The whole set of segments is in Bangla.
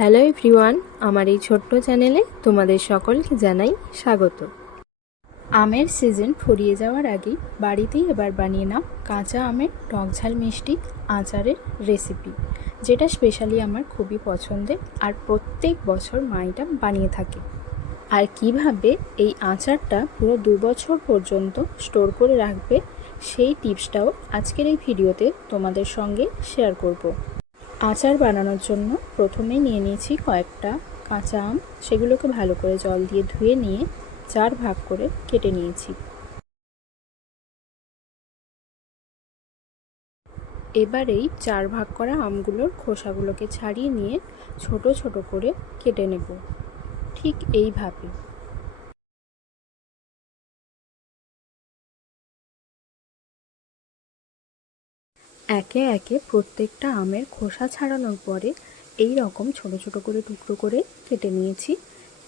হ্যালো এভরিওয়ান, আমার এই ছোট্ট চ্যানেলে তোমাদের সকলকে জানাই স্বাগত। আমের সিজন ফুরিয়ে যাওয়ার আগেই বাড়িতেই এবার বানিয়ে নাও কাঁচা আমের টকঝাল মিষ্টি আচারের রেসিপি, যেটা স্পেশালি আমার খুবই পছন্দের আর প্রত্যেক বছর মা এটা বানিয়ে থাকে। আর কীভাবে এই আচারটা পুরো দু বছর পর্যন্ত স্টোর করে রাখবে সেই টিপসটাও আজকের এই ভিডিওতে তোমাদের সঙ্গে শেয়ার করব। আচার বানানোর জন্য প্রথমে নিয়ে নিয়েছি কয়েকটা কাঁচা আম। সেগুলোকে ভালো করে জল দিয়ে ধুয়ে নিয়ে চার ভাগ করে কেটে নিয়েছি। এবার এই চার ভাগ করা আমগুলোর খোসাগুলোকে ছাড়িয়ে নিয়ে ছোট ছোট করে কেটে নেব। ঠিক এইভাবে। একে একে প্রত্যেকটা আমের খোসা ছাড়ানোর পরে এই রকম ছোট ছোট করে টুকরো করে কেটে নিয়েছি।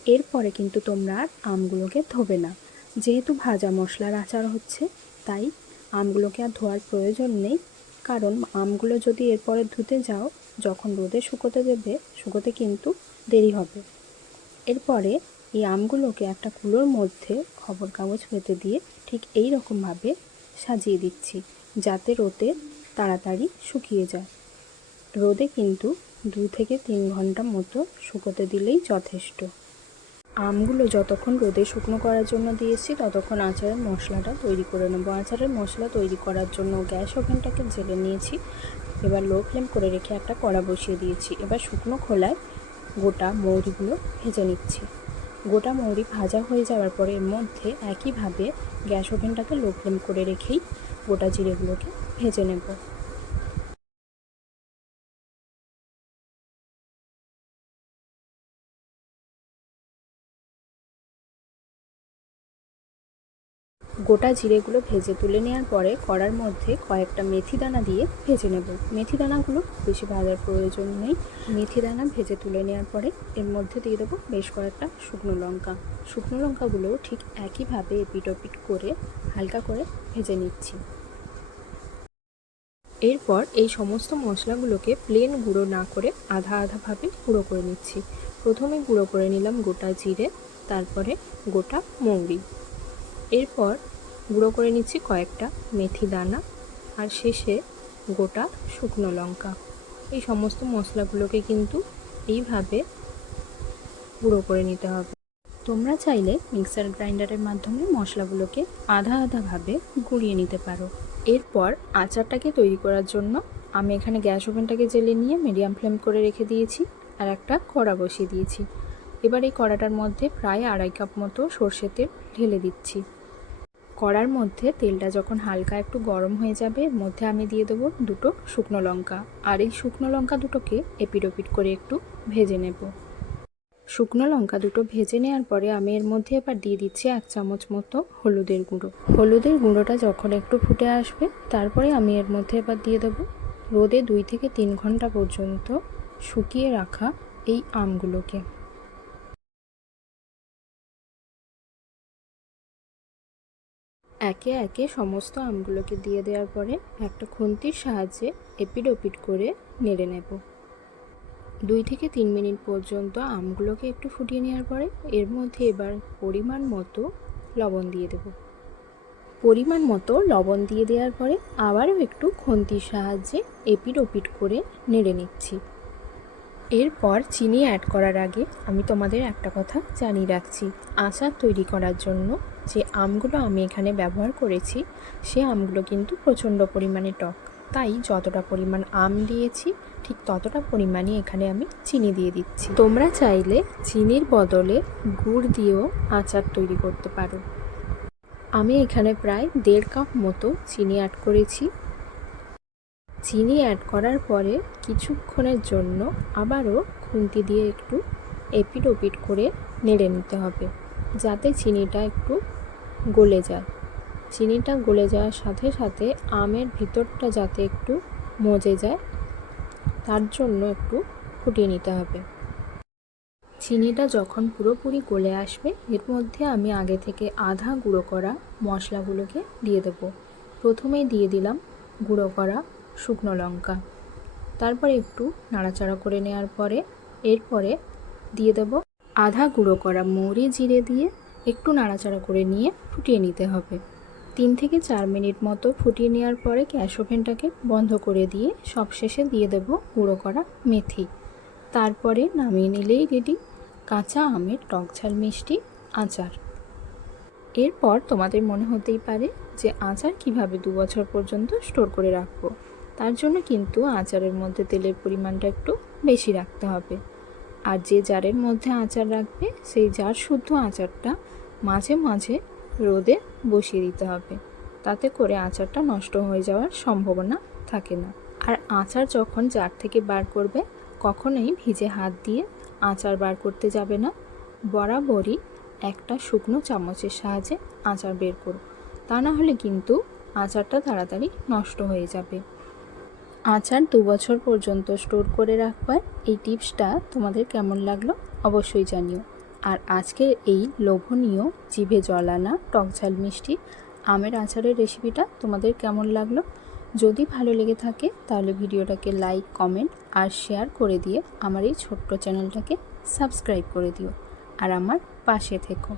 এরপরে কিন্তু তোমরা আর আমগুলোকে ধোবে না। যেহেতু ভাজা মশলার আচার হচ্ছে, তাই আমগুলোকে আর ধোয়ার প্রয়োজন নেই। কারণ আমগুলো যদি এরপরে ধুতে যাও, যখন রোদে শুকোতে দেবে, শুকোতে কিন্তু দেরি হবে। এরপরে এই আমগুলোকে একটা কুলোর মধ্যে খবর কাগজ পেতে দিয়ে ঠিক এই রকমভাবে সাজিয়ে দিচ্ছি। যাতে রোদে তাড়াতাড়ি শুকিয়ে যায়। রোদে কিন্তু দু থেকে তিন ঘণ্টা মতো শুকোতে দিলেই যথেষ্ট। আমগুলো যতক্ষণ রোদে শুকনো করার জন্য দিয়েছি, ততক্ষণ আচারের মশলাটা তৈরি করে নেব। আচারের মশলা তৈরি করার জন্য গ্যাস ওভেনটাকে জেলে নিয়েছি। এবার লো ফ্লেম করে রেখে একটা কড়া বসিয়ে দিয়েছি। এবার শুকনো খোলায় গোটা মৌরিগুলো ভেজে নিচ্ছি। গোটা মৌরি ভাজা হয়ে যাওয়ার পরে এর মধ্যে একইভাবে গ্যাস ওভেনটাকে লো ফ্লেম করে রেখেই গোটা জিরেগুলোকে ভেজে নেব। গোটা জিরেগুলো ভেজে তুলে নেওয়ার পরে কড়ার মধ্যে কয়েকটা মেথি দানা দিয়ে ভেজে নেব। মেথি দানাগুলো বেশি ভাজার প্রয়োজন নেই। মেথি দানা ভেজে তুলে নেওয়ার পরে এর মধ্যে দিয়ে দেবো বেশ কয়েকটা শুকনো লঙ্কা। শুকনো লঙ্কাগুলোও ঠিক একইভাবে এপিট করে হালকা করে ভেজে নিচ্ছি। এরপর এই সমস্ত মশলাগুলোকে প্লেন গুঁড়ো না করে আধা আধাভাবে গুঁড়ো করে নিচ্ছি। প্রথমে গুঁড়ো করে নিলাম গোটা জিরে, তারপরে গোটা মৌরি। এরপর গুঁড়ো করে নিচ্ছি কয়েকটা মেথি দানা আর শেষে গোটা শুকনো লঙ্কা। এই সমস্ত মশলাগুলোকে কিন্তু এইভাবে গুঁড়ো করে নিতে হবে। তোমরা চাইলে মিক্সার গ্রাইন্ডারের মাধ্যমে মশলাগুলোকে আধা আধাভাবে গুঁড়িয়ে নিতে পারো। এরপর আচারটাকে তৈরি করার জন্য আমি এখানে গ্যাস ওভেনটাকে জেলে নিয়ে মিডিয়াম ফ্লেম করে রেখে দিয়েছি আর একটা কড়া বসিয়ে দিয়েছি। এবার এই কড়াটার মধ্যে প্রায় আড়াই কাপ মতো সর্ষে তেল ঢেলে দিচ্ছি। কড়ার মধ্যে তেলটা যখন হালকা একটু গরম হয়ে যাবে এর মধ্যে আমি দিয়ে দেবো দুটো শুকনো লঙ্কা। আর এই শুকনো লঙ্কা দুটোকে এপিড ওপিড করে একটু ভেজে নেব। শুকনো লঙ্কা দুটো ভেজে নেওয়ার পরে আমি এর মধ্যে এবার দিয়ে দিচ্ছি এক চামচ মতো হলুদের গুঁড়ো। হলুদের গুঁড়োটা যখন একটু ফুটে আসবে, তারপরে আমি এর মধ্যে এবার দিয়ে দেবো রোদে দুই থেকে তিন ঘণ্টা পর্যন্ত শুকিয়ে রাখা এই আমগুলোকে। একে একে সমস্ত আমগুলোকে দিয়ে দেওয়ার পরে একটা খুন্তির সাহায্যে এপিড ওপিড করে নেড়ে নেব। দুই থেকে তিন মিনিট পর্যন্ত আমগুলোকে একটু ফুটিয়ে নেওয়ার পরে এর মধ্যে এবার পরিমাণ মতো লবণ দিয়ে দেব। পরিমাণ মতো লবণ দিয়ে দেওয়ার পরে আবারও একটু খুন্তির সাহায্যে এপিড ওপিড করে নেড়ে নিচ্ছি। এরপর চিনি অ্যাড করার আগে আমি তোমাদের একটা কথা জানিয়ে রাখছি। আচার তৈরি করার জন্য যে আমগুলো আমি এখানে ব্যবহার করেছি, সে আমগুলো কিন্তু প্রচণ্ড পরিমাণে টক। তাই যতটা পরিমাণ আম দিয়েছি, ঠিক ততটা পরিমাণই এখানে আমি চিনি দিয়ে দিচ্ছি। তোমরা চাইলে চিনির বদলে গুড় দিয়েও আচার তৈরি করতে পারো। আমি এখানে প্রায় দেড় কাপ মতো চিনি অ্যাড করেছি। চিনি অ্যাড করার পরে কিছুক্ষণের জন্য আবারও খুন্তি দিয়ে একটু এপিট ওপিট করে নেড়ে নিতে হবে, যাতে চিনিটা একটু গলে যায়। চিনিটা গলে যাওয়ার সাথে সাথে আমের ভিতরটা যাতে একটু মজে যায়, তার জন্য একটু ফুটিয়ে নিতে হবে। চিনিটা যখন পুরোপুরি গলে আসবে, এর মধ্যে আমি আগে থেকে আধা গুঁড়ো করা মশলাগুলোকে দিয়ে দেবো। প্রথমেই দিয়ে দিলাম গুঁড়ো করা শুকনো লঙ্কা। তারপর একটু নাড়াচাড়া করে নেওয়ার পরে, এরপরে দিয়ে দেব আধা গুঁড়ো করা মৌরি জিরে দিয়ে একটু নাড়াচাড়া করে নিয়ে ফুটিয়ে নিতে হবে। তিন থেকে চার মিনিট মতো ফুটিয়ে নেওয়ার পরে গ্যাস ওভেনটাকে বন্ধ করে দিয়ে সবশেষে দিয়ে দেব গুঁড়ো করা মেথি। তারপরে নামিয়ে নিলেই রেডি কাঁচা আমের টক ঝাল মিষ্টি আচার। এরপর তোমাদের মনে হতেই পারে যে আচার কীভাবে দু বছর পর্যন্ত স্টোর করে রাখব। তার জন্য কিন্তু আচারের মধ্যে তেলের পরিমাণটা একটু বেশি রাখতে হবে। আর যে জারের মধ্যে আচার রাখবে, সেই জার শুদ্ধ আচারটা মাঝে মাঝে রোদে বসিয়ে দিতে হবে। তাতে করে আচারটা নষ্ট হয়ে যাওয়ার সম্ভাবনা থাকে না। আর আচার যখন জার থেকে বার করবে, কখনোই ভিজে হাত দিয়ে আচার বার করতে যাবে না। বরাবরই একটা শুকনো চামচের সাহায্যে আচার বের করো। তা না হলে কিন্তু আচারটা তাড়াতাড়ি নষ্ট হয়ে যাবে। আচার দু বছর পর্যন্ত স্টোর করে রাখবার এই টিপসটা তোমাদের কেমন লাগল অবশ্যই জানিও। আর আজকের এই লোভনীয় জিভে জলানা টকঝাল মিষ্টি আমের আচারের রেসিপিটা তোমাদের কেমন লাগল? যদি ভালো লেগে থাকে তাহলে ভিডিওটাকে লাইক কমেন্ট আর শেয়ার করে দিয়ে আমার এই ছোট্ট চ্যানেলটাকে সাবস্ক্রাইব করে দিও। আর আমার পাশে থেকো।